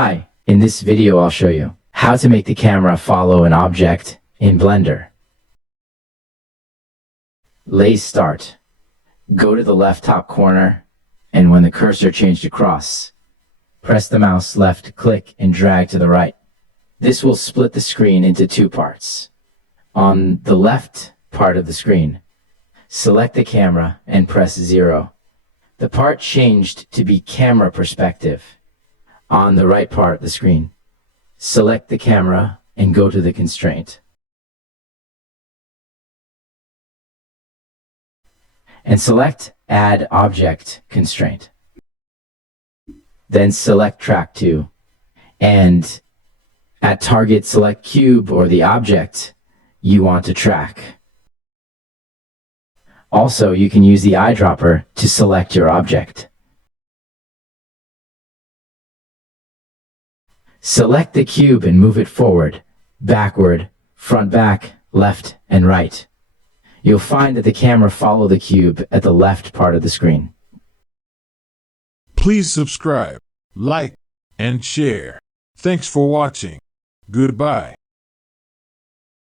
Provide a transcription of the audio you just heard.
Hi, in this video I'll show you how to make the camera follow an object in Blender. Let's start. Go to the left top corner, and when the cursor changed across, press the mouse left click and drag to the right. This will split the screen into two parts. On the left part of the screen, select the camera and press 0. The part changed to be camera perspective. On the right part of the screen, select the camera and go to the constraint. And select Add Object Constraint. Then select Track 2. And at Target, select Cube or the object you want to track. Also, you can use the eyedropper to select your object. Select the cube and move it forward, backward, front back, left, and right. You'll find that the camera follows the cube at the left part of the screen. Please subscribe, like, and share. Thanks for watching. Goodbye.